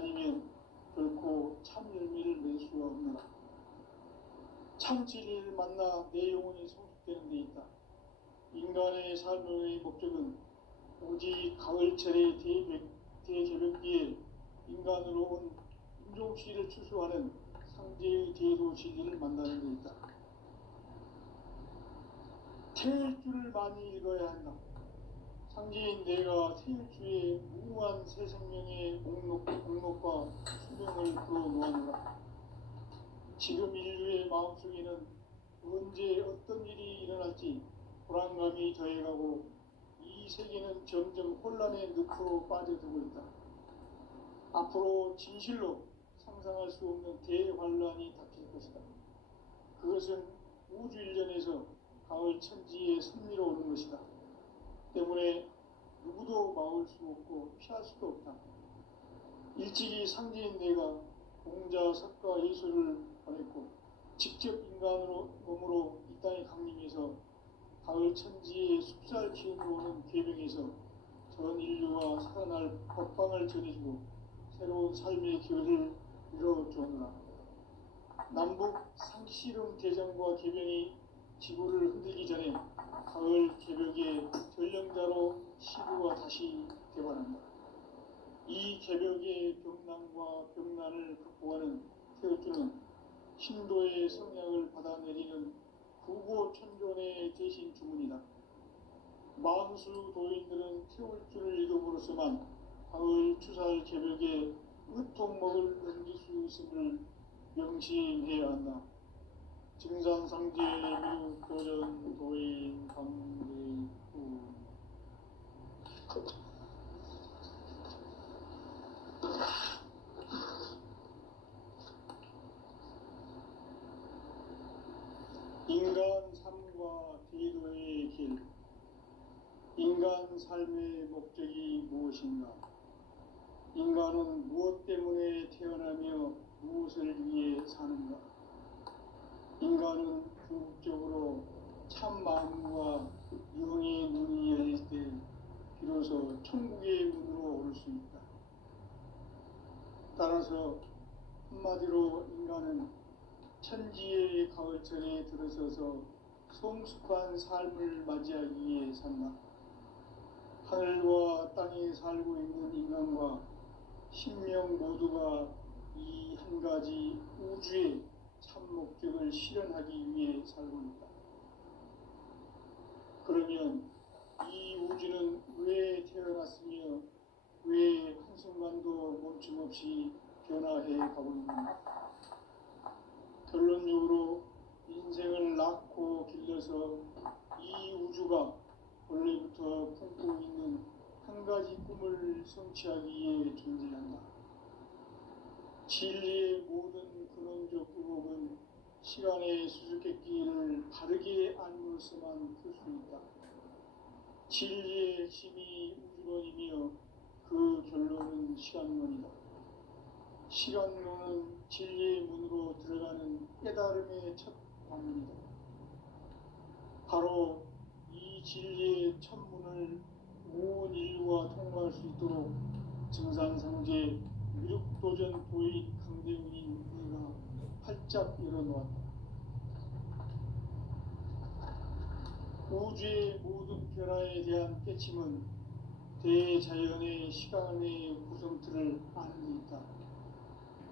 아니면 결코 참 열매를 맺을 수가 없노라. 참 진리를 만나 내 영혼이 성숙되는 데 있다. 인간의 삶의 목적은 오직 가을철의 대개벽기에 인간으로 온 인종씨를 추수하는 상제의 대도 진리를 만나는 데 있다. 태일주를 많이 읽어야 한다. 상제인 내가 태일주의 무한 새 생명의 목록과 수명을 풀어놓았노라. 지금 인류의 마음속에는 언제 어떤 일이 일어날지 불안감이 더해가고 이 세계는 점점 혼란의 늪으로 빠져들고 있다. 앞으로 진실로 상상할 수 없는 대환란이 닥칠 것이다. 그것은 우주 일련에서 가을 천지에 섭리로 오는 것이다. 때문에 누구도 막을 수 없고 피할 수도 없다. 일찍이 상제인 내가 공자, 석가, 예수를 보냈고 직접 인간으로 몸으로 이 땅에 강림해서 가을 천지의 숲살 기운으로 오는 계명에서 전 인류와 살아날 법방을 전해주고 새로운 삶의 기회를 이뤄주었노라. 남북 상시름 대전과 계명이 지구를 흔들기 전에 가을 개벽의 전령자로 시구가 다시 되관한다. 이 개벽의 병난과 병난을 극복하는 태울주는 신도의 성약을 받아내리는 구고천존의 대신 주문이다. 만수 도인들은 태울주를 읽음으로써만 가을 추살 개벽의 으통먹을 넘길 수 있음을 명심해야 한다. 증산상제 미륵 도전 도인 강대구. 인간 삶과 대도의 길. 인간 삶의 목적이 무엇인가? 인간은 무엇 때문에 태어나며 무엇을 위해 사는가? 인간은 궁극적으로 참 마음과 영의 문이 열릴 때 비로소 천국의 문으로 오를 수 있다. 따라서 한마디로 인간은 천지의 가을철에 들어서서 성숙한 삶을 맞이하기 위해 산다. 하늘과 땅에 살고 있는 인간과 신명 모두가 이 한 가지 우주의 참 목적을 실현하기 위해 살고 있다. 그러면 이 우주는 왜 태어났으며 왜 한순간도 멈춤없이 변화해 가고 있는가? 결론적으로 인생을 낳고 길러서 이 우주가 원래부터 품고 있는 한 가지 꿈을 성취하기 위해 존재한다. 진리의 모든 근원적 의혹은 시간의 수수께끼를 바르게 알므로서만 풀 수 있다. 진리의 핵심이 우주론이며 그 결론은 시간론이다. 시간론은 진리의 문으로 들어가는 깨달음의 첫 방문이다. 바로 이 진리의 첫 문을 온 인류가 통과할 수 있도록 증산상제 미륵도전 도인 강대훈인 내가 활짝 열어놓았다. 우주의 모든 변화에 대한 깨침은 대자연의 시간의 구성틀을 아는 데 있다.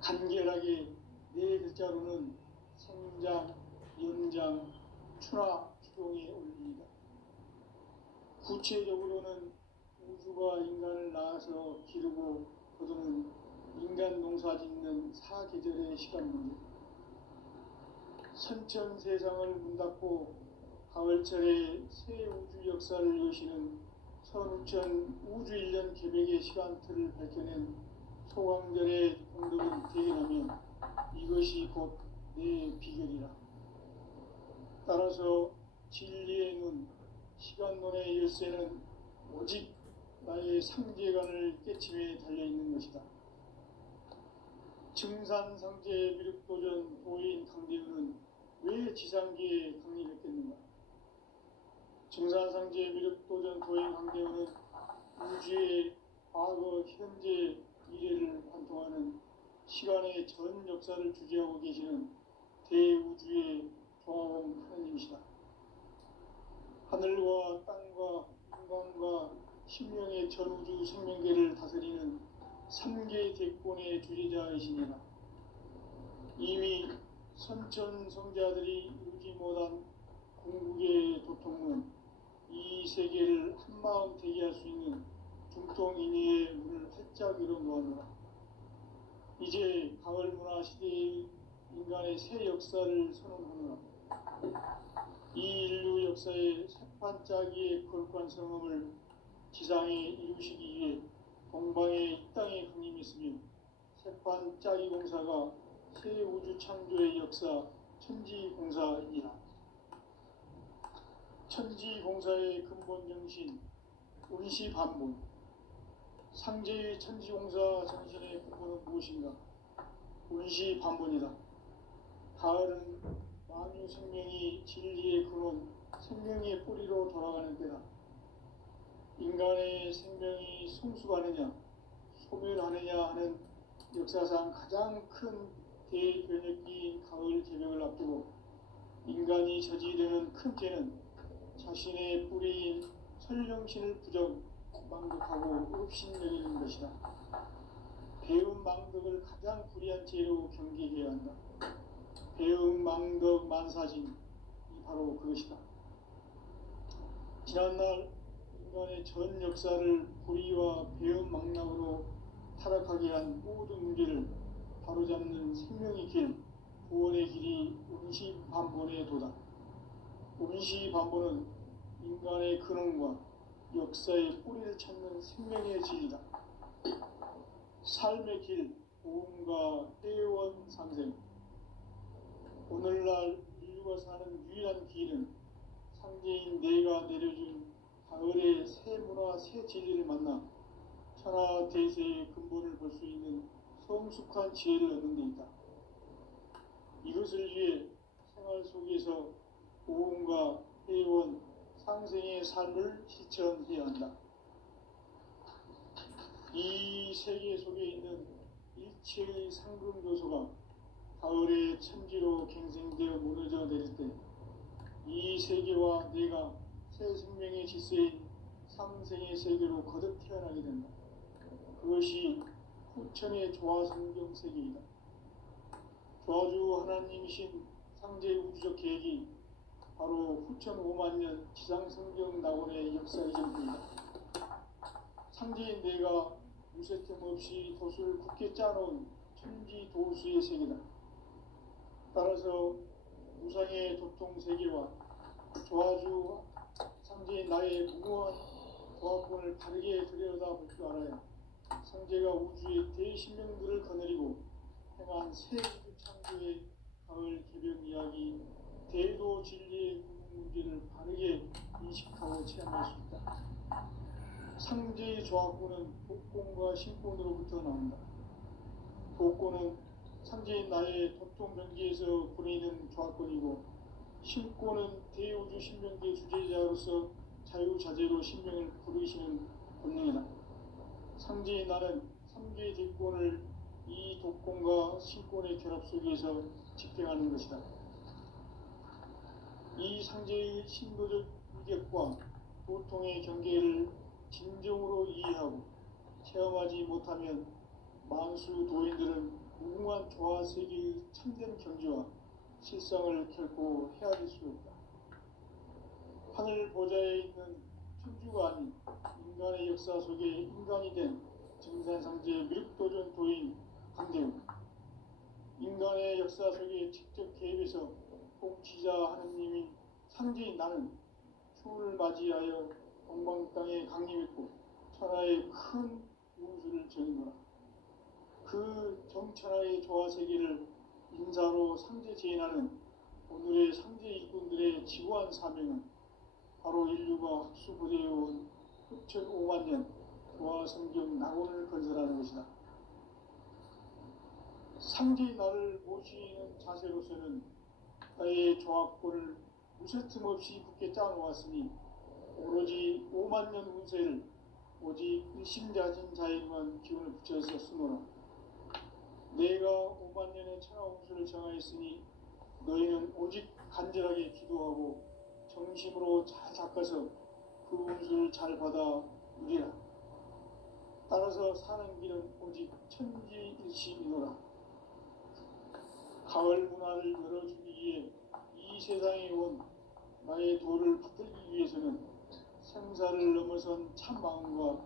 간결하게 네 글자로는 생장, 연장, 추나 추동의 원리이다. 구체적으로는 우주가 인간을 낳아서 기르고 거두는 인간 농사 짓는 사계절의 시간문제. 선천세상을 문닫고 가을철에 새 우주 역사를 여시는 선우천 우주일년 개벽의 시간틀을 밝혀낸 소강절의 공덕은 대견하며 이것이 곧 내 비결이라. 따라서 진리의 눈, 시간론의 열쇠는 오직 나의 상제관을 깨침에 달려있는 것이다. 증산상제 미륵도전 도인 강대훈은 왜 지상계에 강림했겠는가? 증산상제 미륵도전 도인 강대훈은 우주의 과거, 현재, 미래를 관통하는 시간의 전 역사를 주재하고 계시는 대우주의 조화공 하느님이시다. 하늘과 땅과 인간과 신명의 전우주 생명계를 다스리는 삼계 대권의 주재자이시니라. 이미 선천성자들이 이루지 못한 궁극의 도통은 이 세계를 한마음 되게 할 수 있는 중통인의의 문을 활짝 열어놓았노라. 이제 가을 문화 시대의 인간의 새 역사를 선언하노라. 이 인류 역사의 새판짜기의 거룩한 성함을 지상에 이루시기 위해 동방의 이 땅에 강림했으며 새판짜기 공사가 새 우주 창조의 역사 천지공사이니라. 천지공사의 근본 정신 운시반본. 상제의 천지공사 정신의 근본은 무엇인가? 운시반본이다. 가을은 만유 생명이 진리의 근원, 생명의 뿌리로 돌아가는 때다. 인간의 생명이 성숙하느냐, 소멸하느냐 하는 역사상 가장 큰 대변혁기인 가을 개벽을 앞두고 인간이 저지르는 큰 죄는 자신의 뿌리인 설령신을 부정, 망덕하고 업신여기는 것이다. 배움 망덕을 가장 불의한 죄로 경계해야 한다. 배움 망덕 만사진이 바로 그것이다. 지난날 인간의 전 역사를 불의와 배움 망락으로 타락하게 한 모든 문제를 바로잡는 생명의 길, 구원의 길이 운시반본의 도다. 운시반본은 인간의 근원과 역사의 뿌리를 찾는 생명의 진리다. 삶의 길, 보험과 회원 상생. 오늘날 인류가 사는 유일한 길은 상제인 내가 내려준 가을의 새 문화, 새 진리를 만나 천하 대세의 근본을 볼 수 있는 성숙한 지혜를 얻는 데 있다. 이것을 위해 생활 속에서 보험과 회원, 상생의 삶을 실천해야 한다. 이 세계 속에 있는 일체의 상금 요소가 가을의 천지로 갱생되어 무너져 내릴 때 이 세계와 내가 새 생명의 질서인 상생의 세계로 거듭 태어나게 된다. 그것이 후천의 조화성경 세계이다. 조화주 하나님이신 상제 우주적 계획이 바로 후천 5만년 지상성경 낙원의 역사 이전입니다. 상제인 내가 무쇠틈 없이 돛을 굳게 짜놓은 천지 도수의 세계다. 따라서 무상의 도통 세계와 조화주 상제인 나의 무모한 조합권을 바르게 들여다볼 줄 알아야 상제가 우주의 대신명들을 거느리고 행한 새 우주 창조의 가을 개벽 이야기, 대도 진리의 문제를 바르게 인식하고 체험할 수 있다. 상제의 조합권은 복권과 신권으로부터 나온다. 복권은 상제인 나의 도통 경계에서 보내는 조합권이고, 신권은 대우주 신명계 주제자로서 자유자재로 신명을 부르시는 본능이다. 상제인 나는 3개의 대권을 이 독권과 신권의 결합 속에서 집행하는 것이다. 이 상제의 신도적 위격과 도통의 경계를 진정으로 이해하고 체험하지 못하면 만수 도인들은 무궁한 조화 세계의 참된 경지와 실상을 결코 헤아릴 수 없다. 하늘 보좌에 있는 천주가 아닌 인간의 역사 속에 인간이 된 증산상제 밀도전 도인 강대웅. 인간의 역사 속에 직접 개입해서 통치자 하느님인 상제인 나는 추운을 맞이하여 동방 땅에 강림했고 천하의 큰 운수를 정인노라. 그 정천하의 조화 세계를 인사로 상제 제인하는 오늘의 상제 일꾼들의 지구한 사명은 바로 인류가 학수부대해온 후천 5만년 조화성경 낙원을 건설하는 것이다. 상제의 나를 모시는 자세로서는 나의 조합권을 무쇠틈 없이 굳게 짜놓았으니 오로지 5만년 운세를 오직 일심자진 자에게만 기운을 붙여서 쓰노라. 내가 인간의 천하홍수를 정하였으니 너희는 오직 간절하게 기도하고 정심으로 잘 닦아서 그 운수를 잘 받아 누리라. 따라서 사는 길은 오직 천지일심이노라. 가을 문화를 열어주기 위해 이 세상에 온 나의 도를 받들기 위해서는 생사를 넘어선 참 마음과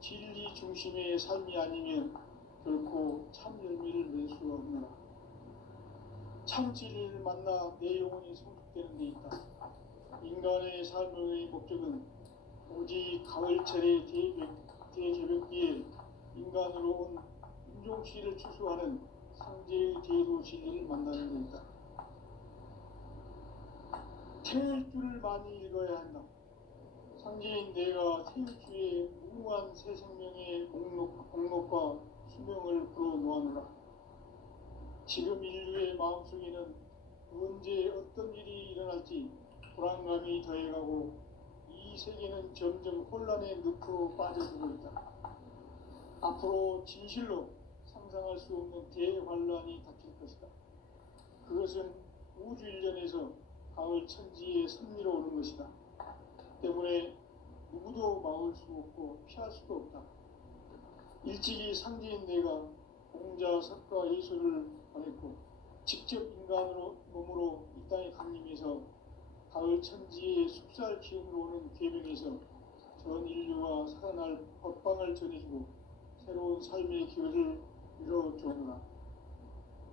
진리 중심의 삶이 아니면 결코 참 열매를 낼 수 없노라. 참 진리를 만나 내 영혼이 성숙되는 데 있다. 인간의 삶의 목적은 오직 가을철의 대개벽기에 인간으로 온 인종시를 추수하는 상제의 제도 진리를 만나는 데 있다. 태일주를 많이 읽어야 한다. 상제인 내가 태일주의 무궁한 새 생명의 목록과 수명을 불어놓아노라. 지금 인류의 마음속에는 언제 어떤 일이 일어날지 불안감이 더해가고 이 세계는 점점 혼란의 늪으로 빠져들고 있다. 앞으로 진실로 상상할 수 없는 대환란이 닥칠 것이다. 그것은 우주 일련에서 가을 천지에 선미로 오는 것이다. 때문에 누구도 막을 수 없고 피할 수도 없다. 일찍이 상제인 내가 공자, 석가, 예수를 보냈고 직접 인간으로 몸으로 이 땅에 강림해서 가을 천지의 숲살 기운으로 오는 계명에서 전 인류가 살아날 법방을 전해주고 새로운 삶의 기회를 이뤄주오노라.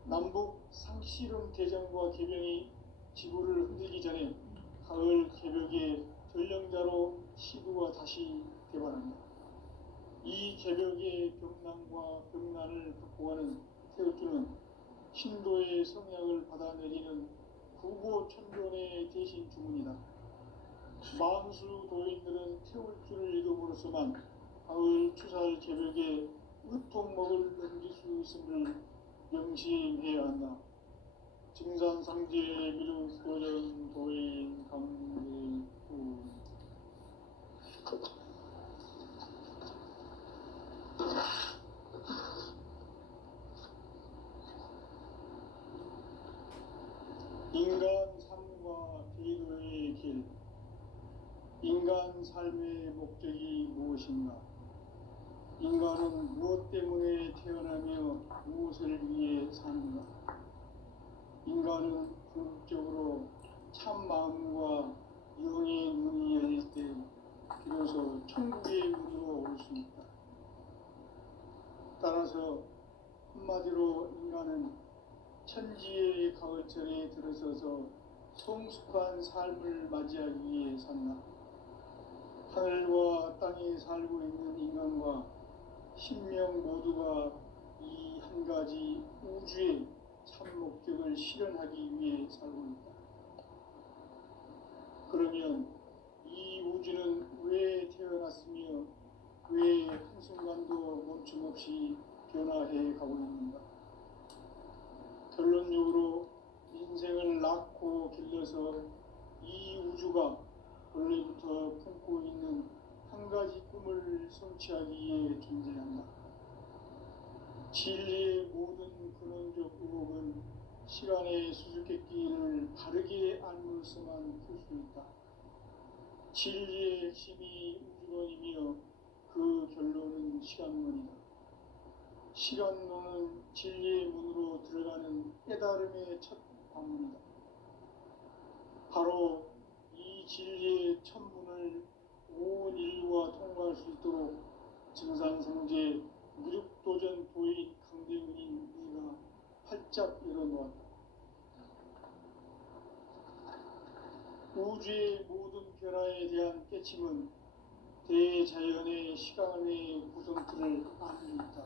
남북 상씨름 대전과 계명이 지구를 흔들기 전에 가을 개벽의 전령자로 시구가 다시 개발한다. 이 개벽의 병난과 병난을 극복하는 태울주는 신도의 성약을 받아내리는 구고천존의 대신 주문이다. 만수 도인들은 태울주를 이름으로서만 가을 추살 개벽에 으통먹을 넘길 수 있음을 명심해야 한다. 증산상제 미륵도전 도인 강대구. 인간 삶과 기도의 길. 인간 삶의 목적이 무엇인가? 인간은 무엇 때문에 태어나며 무엇을 위해 사는가? 인간은 궁극적으로 참 마음과 영의 눈이 열릴 때 비로소 천국의 문으로 올 수 있다. 따라서 한마디로 인간은 천지의 가을철에 들어서서 성숙한 삶을 맞이하기 위해 산다. 하늘과 땅에 살고 있는 인간과 신명 모두가 이 한 가지 우주의 참 목적을 실현하기 위해 살고 있다. 그러면 이 우주는 왜 태어났으며 왜 한순간도 멈춤없이 변화해 가고 있는가? 결론적으로 인생을 낳고 길러서 이 우주가 원래부터 품고 있는 한 가지 꿈을 성취하기 위해 존재한다. 진리의 모든 근원적 의혹은 시간의 수수께끼를 바르게 알므로서만 풀 수 있다. 진리의 핵심이 우주론이며 그 결론은 시간론이다. 시간론은 진리의 문으로 들어가는 깨달음의 첫 방문이다. 바로 이 진리의 첫 문을 온 인류가 통과할 수 있도록 증산성제 무력도전 도인 강대훈인 네가 활짝 열어놓았다. 우주의 모든 변화에 대한 깨침은 대자연의 시간의 구성틀을 아닙니다.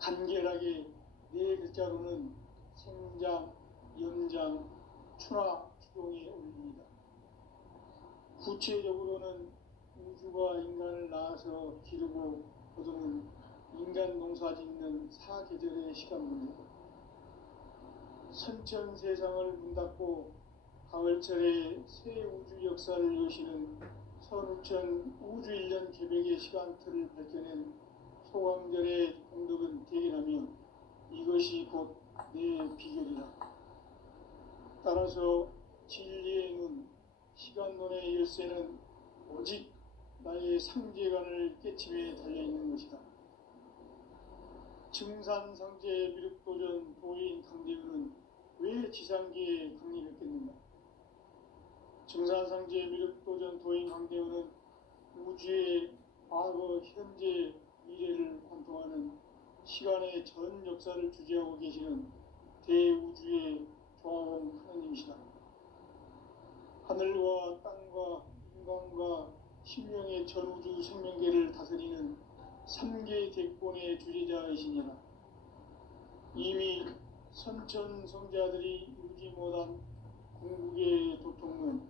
간결하게 네 글자로는 생장, 연장, 추나 추동에 올립니다. 구체적으로는 우주가 인간을 낳아서 기르고 거두는 인간 농사 짓는 사계절의 시간문이고, 선천 세상을 문 닫고 가을철에 새 우주 역사를 여시는 선우천 우주 1년 개벽의 시간틀을 밝혀낸 소강절의 공덕은 대견하며 이것이 곧 내 따라서 진리의 눈, 시간론의 열쇠는 오직 나의 상제관을 깨침에 달려있는 것이다. 증산상제 미륵도전 도인 강대우는 왜 지상계에 강림했겠는가? 증산상제 미륵도전 도인 강대우는 우주의 과거, 현재, 미래를 관통하는 시간의 전 역사를 주재하고 계시는 대우주의 조화공 하느님이시다. 하늘과 땅과 인간과 신명의 전우주 생명계를 다스리는 3개 대권의 주재자이시니라. 이미 선천성자들이 이루지 못한 궁극의 도통은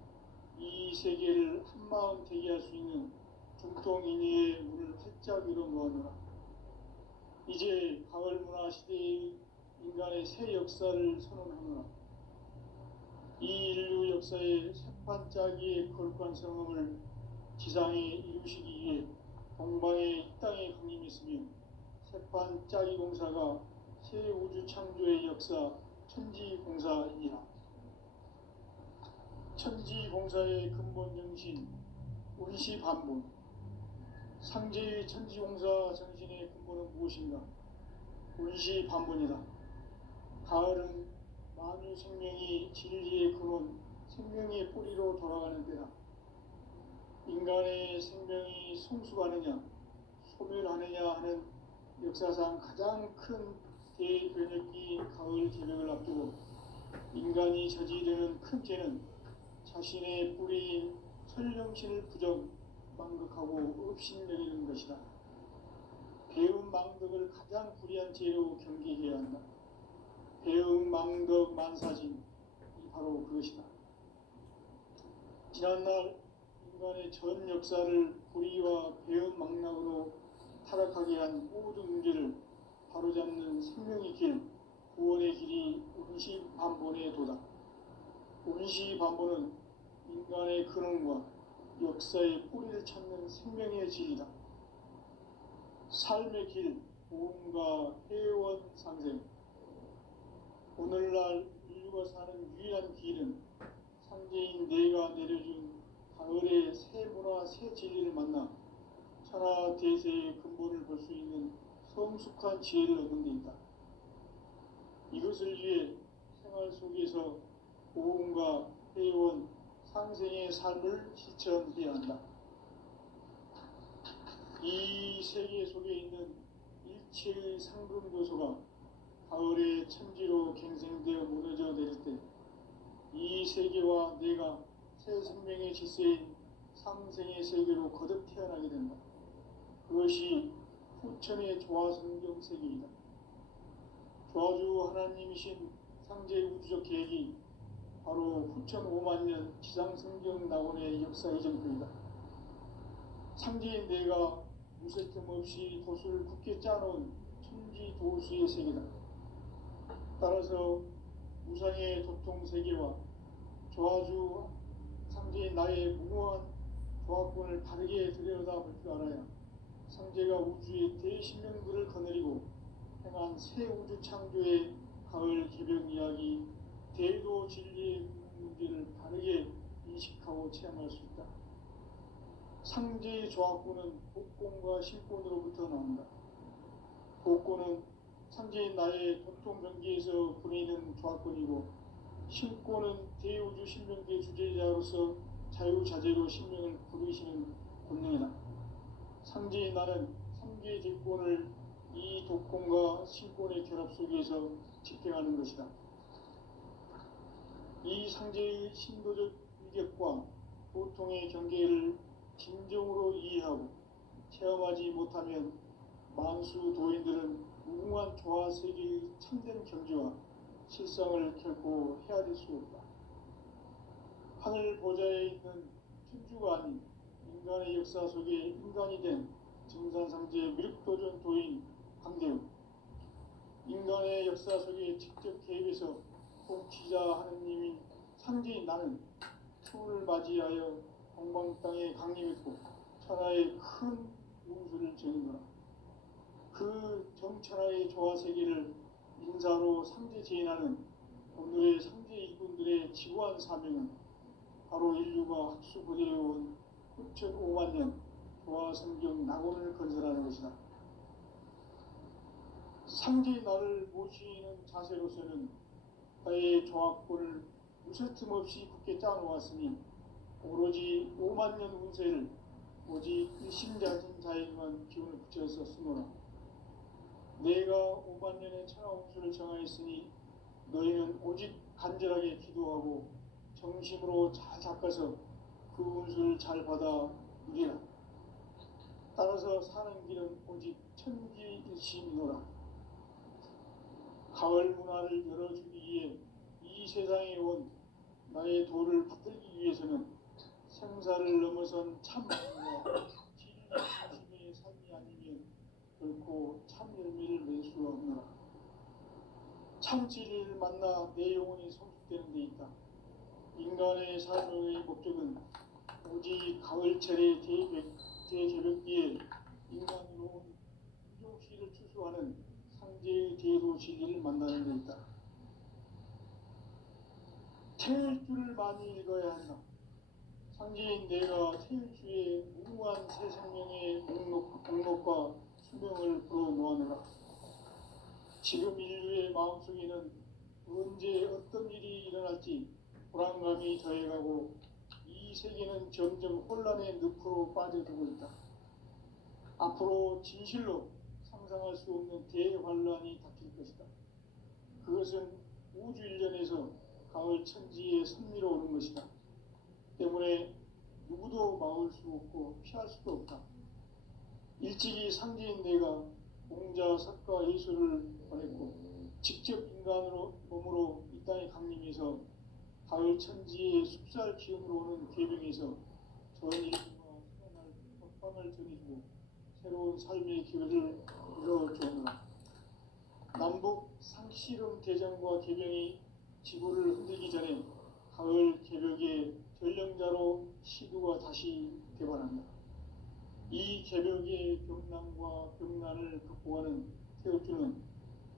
이 세계를 한마음 되게 할 수 있는 중통인의의 문을 활짝 열어놓았노라. 이제 가을 문화 시대의 인간의 새 역사를 선언하노라. 이 인류 역사의 새판짜기의 거룩한 성음을 지상에 이루시기 위해 동방의 이 땅에 강림했으며 새판짜기 공사가 새 우주 창조의 역사 천지공사이니라. 천지공사의 근본 정신 운시반본. 상제의 천지공사 정신의 근본은 무엇인가? 운시반본이다. 가을은 만유 생명이 진리의 근원, 생명의 뿌리로 돌아가는 때다. 인간의 생명이 성숙하느냐, 소멸하느냐 하는 역사상 가장 큰 대변혁기 가을 개벽을 앞두고 인간이 저지르는 큰 죄는 자신의 뿌리인 설령신을 부정, 망극하고 업신여기는 것이다. 배움 망덕을 가장 불의한 죄로 경계해야 한다. 배움 망덕 만사진이 바로 그것이다. 지난날 인간의 전 역사를 불의와 배움 망락으로 타락하게 한 모든 문제를 바로잡는 생명의 길, 구원의 길이 운시반본의 도다. 운시반본은 인간의 근원과 역사의 뿌리를 찾는 생명의 길이다. 삶의 길, 보험과 회원 상생. 오늘날 인류가 사는 유일한 길은 상제인 내가 내려준 가을의 새 문화, 새 진리를 만나 천하 대세의 근본을 볼 수 있는 성숙한 지혜를 얻는 데 있다. 이것을 위해 생활 속에서 보험과 회원, 상생의 삶을 실천해야 한다. 이 세계 속에 있는 일체의 상금 요소가 가을의 천지로 갱생되어 무너져 내릴 때 이 세계와 내가 새 생명의 질서인 상생의 세계로 거듭 태어나게 된다. 그것이 후천의 조화성경 세계이다. 조화주 하나님이신 상제 우주적 계획이 바로 후천 5만 년 지상성경 낙원의 역사 이전표이다. 상제인 내가 무쇠 틈 없이 도수를 굳게 짜놓은 천지 도수의 세계다. 따라서 무상의 도통 세계와 조화주 상제인 나의 무모한 조화권을 바르게 들여다볼 줄 알아야 상제가 우주의 대신명들을 거느리고 행한 새 우주 창조의 가을 개벽 이야기, 대도 진리의 문제를 바르게 인식하고 체험할 수 있다. 상제의 조합구는 복권과 실권으로부터 나온다. 복권은 상제인 나의 도통 경계에서 보내는 조합권이고, 실권은 대우주 신명계 주제자로서 자유자재로 신명을 부르시는 권능이다. 상제인 나는 3개 제권을 이 독권과 실권의 결합 속에서 집행하는 것이다. 이 상제의 신도적 위격과 보통의 경계를 진정으로 이해하고 체험하지 못하면 만수 도인들은 무궁한 조화 세계의 참된 경지와 실상을 결코 헤아릴 수 없다. 하늘 보좌에 있는 천주가 아닌 인간의 역사 속에 인간이 된 증산상제 미륵도전 도인 강대우. 인간의 역사 속에 직접 개입해서 통치자 하느님인 상제인 나는 추운을 맞이하여 동방 땅에 강림했고 천하의 큰 우주를 정의노라. 그 정천하의 조화 세계를 인사로 상제 제인하는 오늘의 상대 일꾼들의 지구한 사명은 바로 인류가 학수고대해온 6,500만 년 조화 성경 낙원을 건설하는 것이다. 상대의 나를 모시는 자세로서는 나의 조합권을 무쇠틈 없이 굳게 짜놓았으니 오로지 5만 년 운세를 오직 일심자진 자에게만 기운을 붙여서 쓰노라. 내가 5만 년의 천하 운수를 정하였으니 너희는 오직 간절하게 기도하고 정심으로 잘 닦아서 그 운수를 잘 받아 누리라. 따라서 사는 길은 오직 천지일심이노라. 가을 문화를 열어주기 위해 이 세상에 온 나의 도를 붙들기 위해서는 생사를 넘어선 참마음과 진리 중심의 삶이 아니면 결코 참 열매를 맺을 수가 없노라. 참 진리를 만나 내 영혼이 성숙되는 데 있다. 인간의 삶의 목적은 오직 가을철의 대개벽기에 인간으로 인종시를 추수하는 상제의 대도 진리를 만나는 데 있다. 태일 줄을 많이 읽어야 한다. 상제인 내가 태일주의 무궁한 새 생명의 목록과 수명을 불어놓아노라. 지금 인류의 마음속에는 언제 어떤 일이 일어날지 불안감이 더해가고 이 세계는 점점 혼란의 늪으로 빠져들고 있다. 앞으로 진실로 상상할 수 없는 대환란이 닥칠 것이다. 그것은 우주 일련에서 가을 천지에 선미로 오는 것이다. 때문에 누구도 막을 수 없고 피할 수도 없다. 일찍이 상제인 내가 공자, 석가, 예수를 보냈고 직접 인간으로 몸으로 이 땅에 강림해서 가을 천지의 숲살 기운으로 오는 계명에서 전 인류가 태어날 법방을 전해주고 새로운 삶의 기회를 열어주오노라. 남북 상씨름 대전과 계명이 지구를 흔들기 전에 가을 개벽의 전령자로 시두가 다시 되관한다. 이 개벽의 병난과 병난을 극복하는 태울주는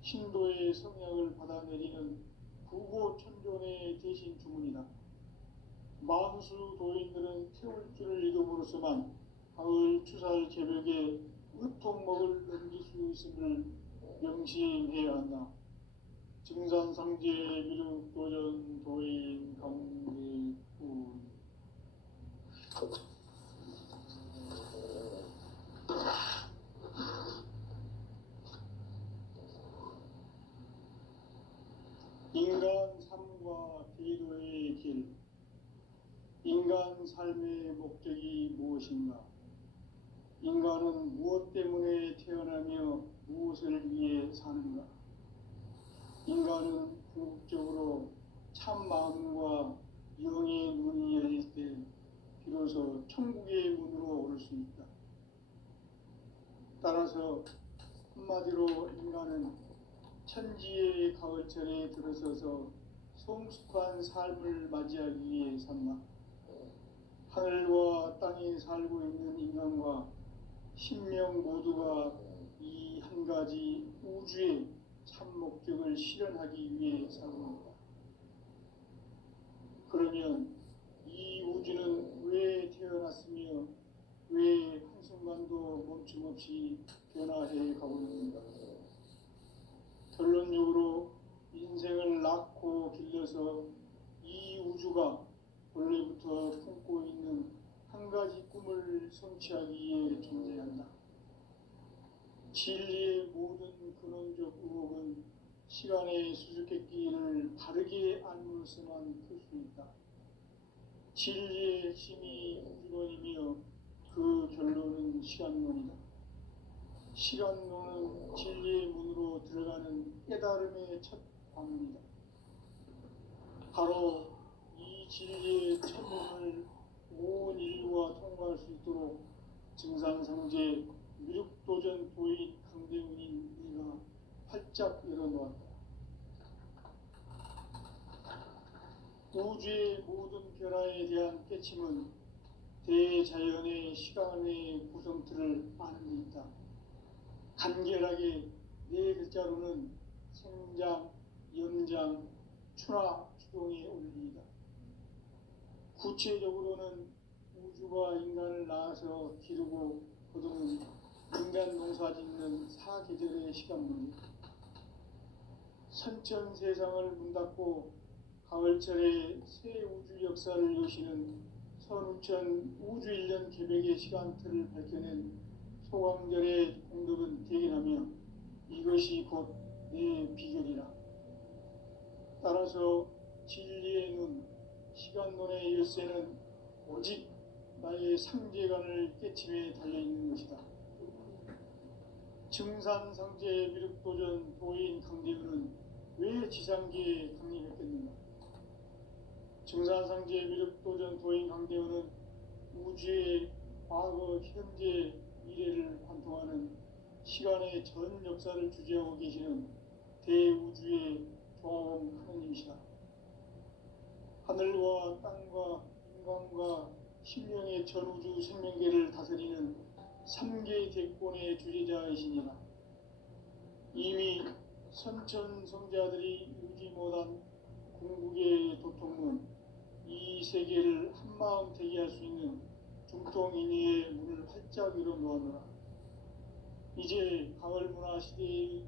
신도의 성약을 받아내리는 구고천존의 대신 주문이다. 만수 도인들은 태울주를 읽음으로써만 가을 추살 개벽에 의통목을 넘길 수 있음을 명심해야 한다. 증산상제 미륵도전 도인 강대군 인간 삶과 대도의 길. 인간 삶의 목적이 무엇인가? 인간은 무엇 때문에 태어나며 무엇을 위해 사는가? 인간은 궁극적으로 참 마음과 영의 문이 열릴 때 비로소 천국의 문으로 오를 수 있다. 따라서 한마디로 인간은 천지의 가을철에 들어서서 성숙한 삶을 맞이하기 위해 산다. 하늘과 땅에 살고 있는 인간과 신명 모두가 이 한 가지 우주의 참 목적을 실현하기 위해 살고 있다. 그러면 이 우주는 왜 태어났으며 왜 한순간도 멈춤없이 변화해 가고 있는가? 결론적으로 인생을 낳고 길러서 이 우주가 원래부터 품고 있는 한 가지 꿈을 성취하기 위해 존재한다. 진리의 모든 근원적 의혹은 시간의 수수께끼를 바르게 알므로서만 풀 수 있다. 진리의 핵심이 우주론이며 그 결론은 시간론이다. 시간론은 진리의 문으로 들어가는 깨달음의 첫 방문이다. 바로 이 진리의 첫 문을 온 인류가 통과할 수 있도록 증상상제 미륵도전 도인 강대훈인 네가 활짝 열어놓았다. 우주의 모든 변화에 대한 깨침은 대자연의 시간의 구성틀을 아는 데 있다. 간결하게 네 글자로는 생장, 연장, 추나 추동에 올리이다. 구체적으로는 우주가 인간을 낳아서 기르고 거두는 인간 농사 짓는 사계절의 시간 문제, 선천 세상을 문 닫고 가을철에 새 우주 역사를 여시는 선우천 우주 1년 계획의 시간틀을 밝혀낸 소강절의 공덕은 대견하며 이것이 곧 내 비결이라. 따라서 진리의 눈, 시간론의 열쇠는 오직 나의 상제관을 깨침에 달려있는 것이다. 증산상제 미륵도전 도인 강대우는 왜 지상계에 강림했겠는가? 증산상제 미륵도전 도인 강대우는 우주의 과거, 현재, 미래를 관통하는 시간의 전 역사를 주재하고 계시는 대우주의 조화원 하느님이시다. 하늘과 땅과 인간과 신명의 전우주 생명계를 다스리는 3개 대권의 주제자이시니라. 이미 선천성자들이 유지 못한 궁극의 도통은 이 세계를 한마음 되게 할 수 있는 중통인의의 문을 활짝 열어 놓았노라. 이제 가을 문화 시대의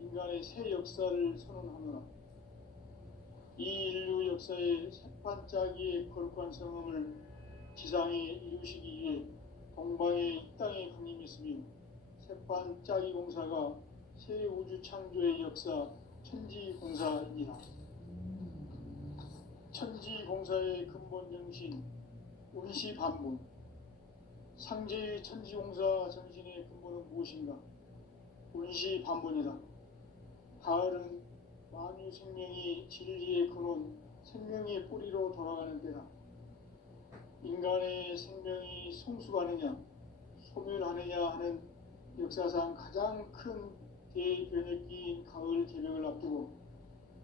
인간의 새 역사를 선언하노라. 이 인류 역사의 새반짝이의 거룩한 성음을 지상에 이루시기 위해 동방의 이 땅에 강림했으며 새반짝이 공사가 새 우주 창조의 역사 천지공사이다. 천지공사의 근본 정신 운시반본, 상제의 천지공사 정신의 근본은 무엇인가? 운시반본이다. 가을은 만유 생명이 진리의 근원, 생명의 뿌리로 돌아가는 때다. 인간의 생명이 성숙하느냐, 소멸하느냐 하는 역사상 가장 큰 대변혁기인 가을 개벽을 앞두고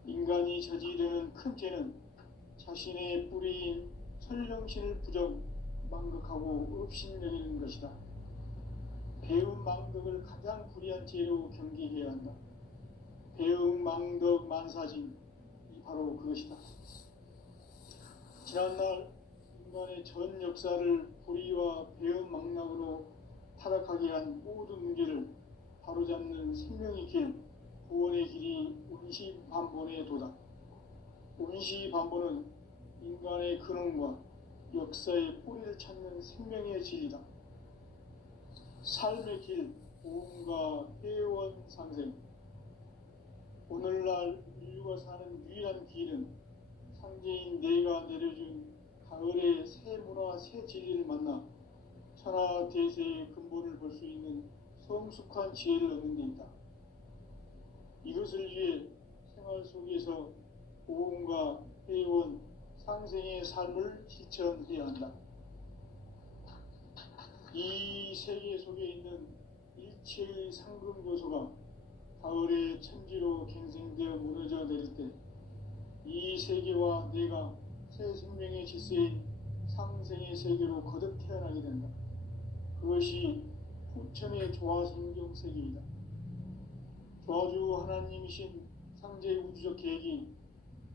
인간이 저지르는 큰 죄는 자신의 뿌리인 설령신을 부정, 망극하고 업신여기는 것이다. 배움 망덕을 가장 불의한 죄로 경계해야 한다. 배움 망덕 만사진이 바로 그것이다. 지난날 인간의 전 역사를 불의와 배움 망락으로 타락하게 한 모든 문제를 바로잡는 생명의 길, 구원의 길이 운시반본의 도다. 운시반본은 인간의 근원과 역사의 뿌리를 찾는 생명의 진리다. 삶의 길, 보험과 회원 상생. 오늘날 인류가 사는 유일한 길은 상제인 내가 내려준 가을의 새 문화, 새 진리를 만나 천하 대세의 근본을 볼 수 있는 성숙한 지혜를 얻는 데 있다. 이것을 위해 생활 속에서 보험과 회원, 상생의 삶을 실천해야 한다. 이 세계 속에 있는 일체의 상금 요소가 가을의 천지로 갱생되어 무너져 내릴 때 이 세계와 내가 새 생명의 질서인 상생의 세계로 거듭 태어나게 된다. 그것이 후천의 조화생경 세계이다. 조화주 하나님이신 상제 우주적 계획이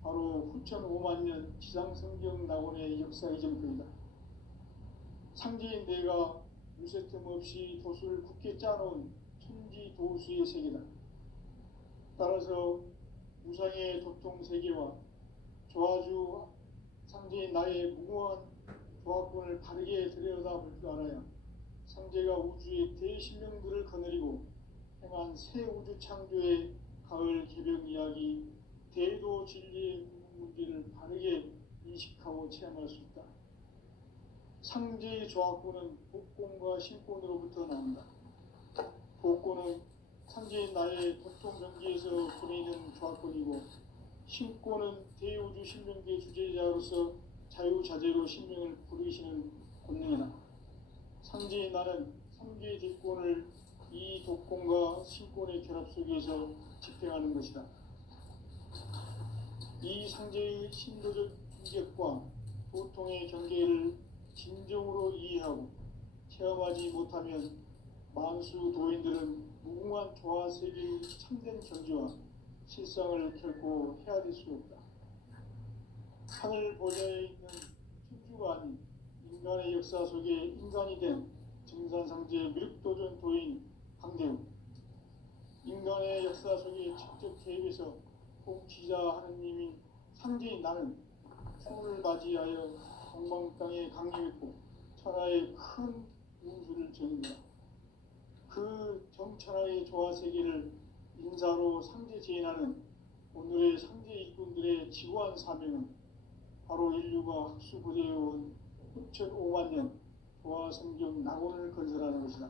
바로 후천 5만년 지상성경 낙원의 역사 이전표이다. 상제인 내가 무쇠틈 없이 도수를 굳게 짜놓은 천지 도수의 세계다. 따라서 무상의 도통 세계와 조화주 상제인 나의 무궁한 조합권을 바르게 들여다볼 줄 알아야 상제가 우주의 대신명들을 거느리고 행한 새 우주 창조의 가을 개벽 이야기, 대도 진리의 문제를 바르게 인식하고 체험할 수 있다. 상제의 조합권은 복권과 신권으로부터 나온다. 복권은 상제인 나의 도통 경지에서 보내는 조합권이고, 신권은 대우주 신명계 주제자로서 자유자재로 신명을 부르시는 권능이다. 상제인 나는 3개의 뒷권을 이 독권과 신권의 결합 속에서 집행하는 것이다. 이 상제의 신도적 인격과 도통의 경계를 진정으로 이해하고 체험하지 못하면 만수 도인들은 무궁한 조화 세계의 참된 경지와 실상을 결코 헤아릴 수 없다. 하늘 보좌에 있는 천주가 아닌 인간의 역사 속에 인간이 된 증산상제의 미륵도전 도인 강대우, 인간의 역사 속에 직접 개입해서 통치자 하느님인 상제인 나는 풍을 맞이하여 동방 땅에 강림했고 천하의 큰 운수를 정인다. 그 정천하의 조화 세계를 인사로 상제 제인하는 오늘의 상제 일꾼들의 지구한 사명은 바로 인류가 학수고대해온 6,500만 년 조화 성경 낙원을 건설하는 것이다.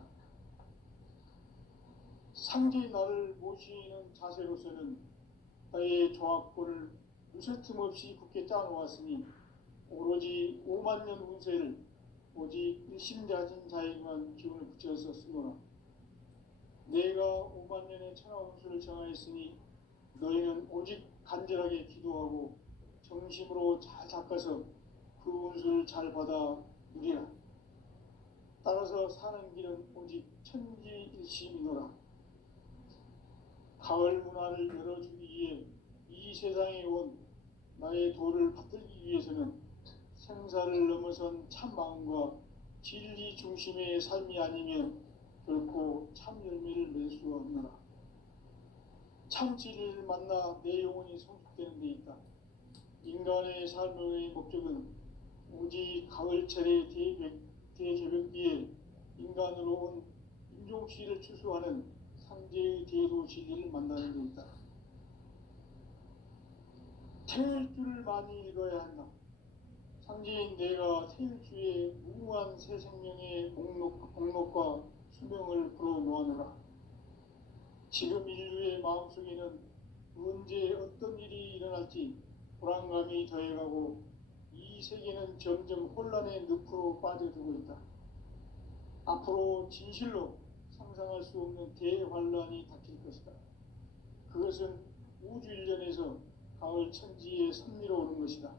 상제의 나를 모시는 자세로서는 나의 조합권을 무쇠틈 없이 굳게 짜놓았으니 오로지 5만 년 운세를 오직 일심가진 자에게만 기운을 붙여서 쓰노라. 내가 5만 년의 천하 운수를 정하였으니 너희는 오직 간절하게 기도하고 정심으로 잘 닦아서 그 운수를 잘 받아 누리라. 따라서 사는 길은 오직 천지일심이노라. 가을 문화를 열어주기 위해 이 세상에 온 나의 도를 받들기 위해서는 생사를 넘어선 참 마음과 진리 중심의 삶이 아니면 결코 참 열매를 맺을 수가 없노라. 참 진리를 만나 내 영혼이 성숙되는 데 있다. 인간의 삶의 목적은 오직 가을철의 대개벽비에 인간으로 온 인종시를 추수하는 상제의 대도 진리를 만나는 데 있다. 태일주를 많이 읽어야 한다. 상제인 내가 태일주의 무궁한 새 생명의 목록과 수명을 풀어놓아노라. 지금 인류의 마음속에는 언제 어떤 일이 일어날지 불안감이 더해가고 이 세계는 점점 혼란의 늪으로 빠져들고 있다. 앞으로 진실로 상상할 수 없는 대환란이 닥칠 것이다. 그것은 우주 일련에서 가을 천지에 선미로 오는 것이다.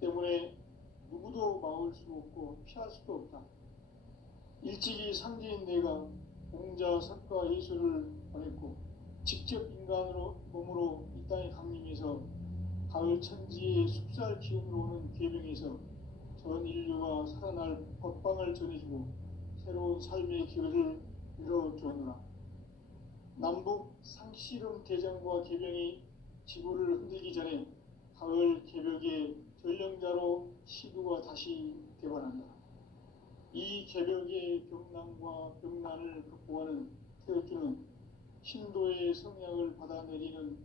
때문에 누구도 막을 수 없고 피할 수도 없다. 일찍이 상제인 내가 공자, 석가, 예수를 보냈고 직접 인간으로 몸으로 이 땅에 강림해서 가을 천지의 숲살 기운으로 오는 계명에서 전 인류가 살아날 법방을 전해주고 새로운 삶의 기회를 열어주었노라. 남북 상씨름 대전과 계병이 지구를 흔들기 전에 가을 개벽의 전령자로 시두가 다시 되관한다. 이 개벽의 병난과 병난을 극복하는 태울주는 신도의 성약을 받아내리는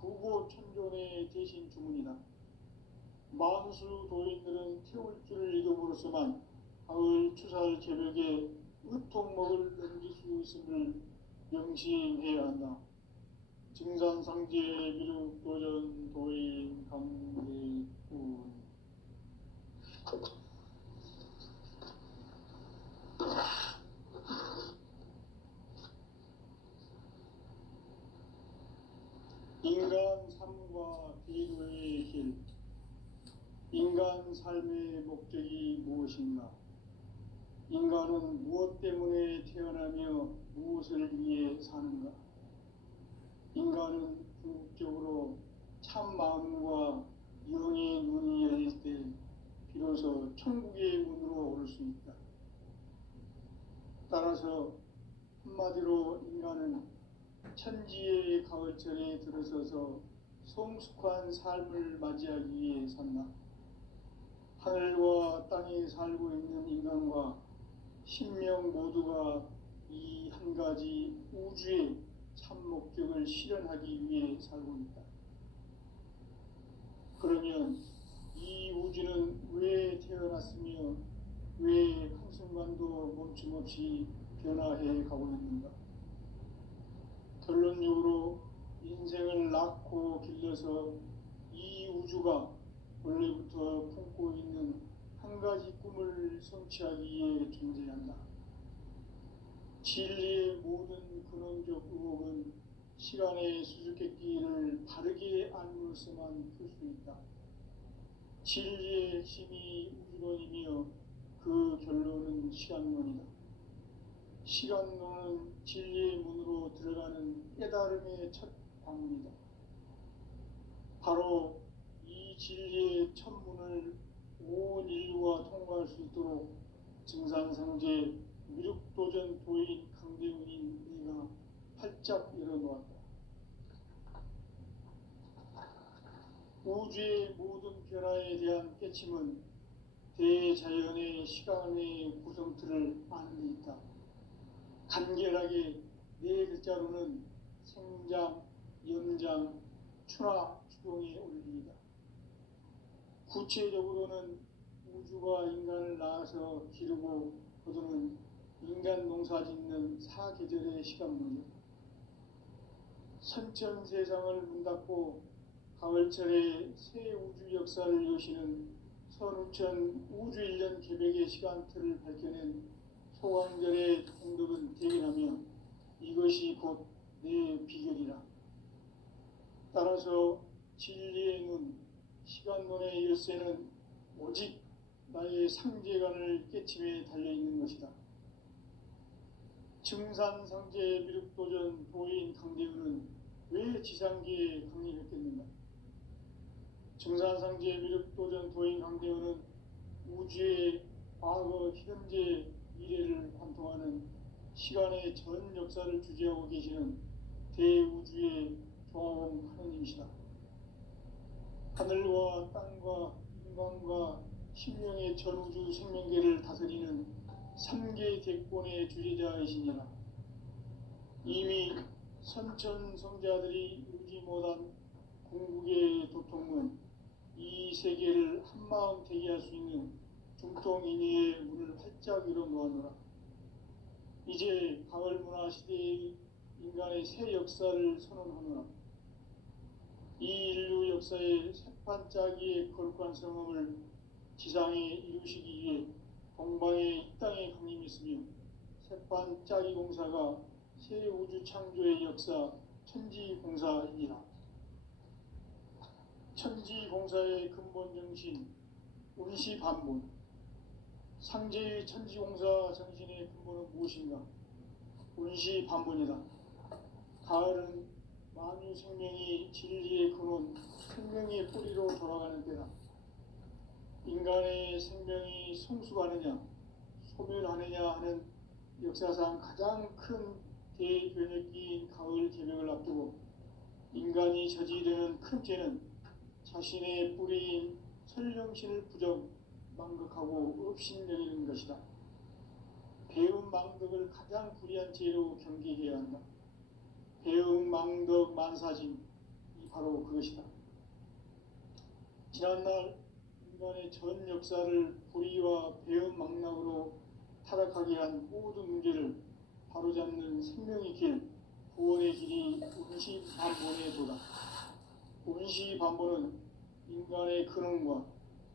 부고천존의 대신 주문이다. 만수 도인들은 태울주를 읽음으로써만 가을 추살 개벽에 의통목을 넘길 수 있음을 명심해야 한다. 증산상제 미륵도전 도인 강대훈. 인간 삶과 기도의 길. 인간 삶의 목적이 무엇인가? 인간은 무엇 때문에 태어나며 무엇을 위해 사는가? 인간은 궁극적으로 참 마음과 영의 눈이 열릴 때 비로소 천국의 문으로 오를 수 있다. 따라서 한마디로 인간은 천지의 가을철에 들어서서 성숙한 삶을 맞이하기 위해 산다. 하늘과 땅에 살고 있는 인간과 신명 모두가 이 한 가지 우주의 참 목적을 실현하기 위해 살고 있다. 그러면 이 우주는 왜 태어났으며 왜 한순간도 멈춤없이 변화해 가고 있는가? 결론적으로 인생을 낳고 길러서 이 우주가 원래부터 품고 있는 한 가지 꿈을 성취하기 위해 존재한다. 진리의 모든 근원적 의혹은 시간의 수수께끼를 바르게 알므로서만 풀 수 있다. 진리의 핵심이 우주론이며 그 결론은 시간론이다. 시간론은 진리의 문으로 들어가는 깨달음의 첫 방문이다. 바로 이 진리의 천문을 온 인류가 통과할 수 있도록 증산상제 미륵도전 도인 강대훈인 네가 활짝 열어놓았다. 우주의 모든 변화에 대한 깨침은 대자연의 시간의 구성틀을 아는 데 있다. 간결하게 네 글자로는 생장, 연장, 추나 추동의 원리이다. 구체적으로는 우주가 인간을 낳아서 기르고 거두는 인간 농사 짓는 사계절의 시간문이다. 선천세상을 문닫고 가을철에 새 우주 역사를 여시는 선우천 우주일년 개백의 시간틀을 밝혀낸 소강절의 공덕은 대견하며 이것이 곧 내 비결이라. 따라서 진리의 눈, 시간론의 열쇠는 오직 나의 상제관을 깨침에 달려있는 것이다. 증산상제 미륵도전 도인 강대훈은 왜 지상계에 강림했겠는가? 증산상제 미륵도전 도인 강대훈은 우주의 과거, 현재, 미래를 관통하는 시간의 전 역사를 주재하고 계시는 대우주의 조화공 하느님이시다. 하늘과 땅과 인간과 신명의 전우주 생명계를 다스리는 3계 대권의 주제자이시니라. 이미 선천성자들이 의지 못한 궁극의 도통은 이 세계를 한마음 되게 할 수 있는 중통인의의 문을 활짝 열어놓았노라. 이제 가을 문화 시대의 인간의 새 역사를 선언하노라. 이 인류 역사의 새판짜기의 거룩한 성함을 지상에 이루시기 위해 동방의 이 땅에 강림했으며 새판짜기 공사가 새 우주 창조의 역사 천지공사이니라. 천지공사의 근본 정신 운시반본. 상제의 천지공사 정신의 근본은 무엇인가? 운시반본이다. 가을은 만유 생명이 진리의 근원, 생명의 뿌리로 돌아가는 때다. 인간의 생명이 성숙하느냐, 소멸하느냐 하는 역사상 가장 큰 대변혁기인 가을 개벽을 앞두고 인간이 저지르는 큰 죄는 자신의 뿌리인 설령신을 부정, 망극하고 업신여기는 것이다. 배움 망덕을 가장 불의한 죄로 경계해야 한다. 배움 망덕 만사짐이 바로 그것이다. 지난날 인간의 전 역사를 불의와 배움 망락으로 타락하게 한 모든 문제를 바로잡는 생명의 길, 구원의 길이 운시반본의 도다. 운시반본은 인간의 근원과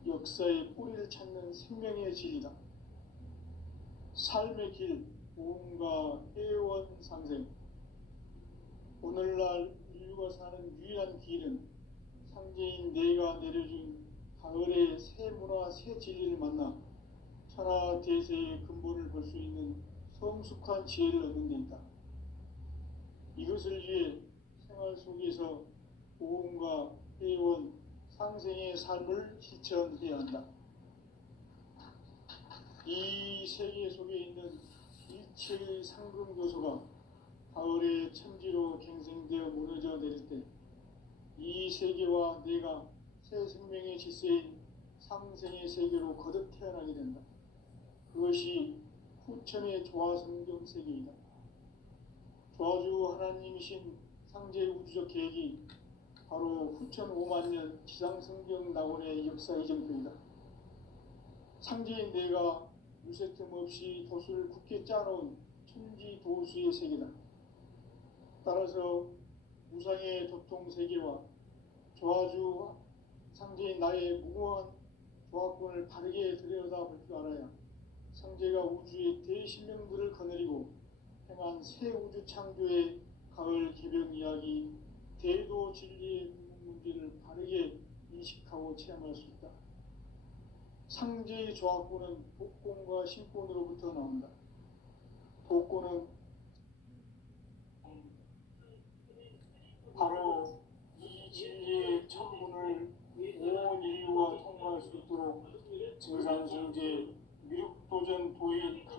역사의 뿌리를 찾는 생명의 진리다. 삶의 길, 보험과 회원 상생. 오늘날 인류가 사는 유일한 길은 상제인 내가 내려준 가을의 새 문화, 새 진리를 만나 천하 대세의 근본을 볼 수 있는 성숙한 지혜를 얻는 데 있다. 이것을 위해 생활 속에서 보험과 회원, 상생의 삶을 실천해야 한다. 이 세계 속에 있는 일체의 상금교소가 가을의 천지로 갱생되어 무너져 내릴 때 이 세계와 내가 새 생명의 질서인 상생의 세계로 거듭 태어나게 된다. 그것이 후천의 조화성경 세계이다. 조화주 하나님이신 상제 우주적 계획이 바로 후천 5만년 지상성경 낙원의 역사 이정표이다. 상제인 내가 유세 틈 없이 도수를 굳게 짜놓은 천지 도수의 세계다. 따라서 무상의 도통 세계와 조화주 상제인 나의 무궁한 조합권을 바르게 들여다볼 줄 알아야 상제가 우주의 대신령들을 거느리고 행한 새 우주 창조의 가을 개벽 이야기, 대도 진리의 문제를 바르게 인식하고 체험할 수 있다. 상제의 조합권은 복권과 신권으로부터 나온다. 복권은 바로 이 진리의 천문을 온 수 있도록 증산승제 미륵도전 도의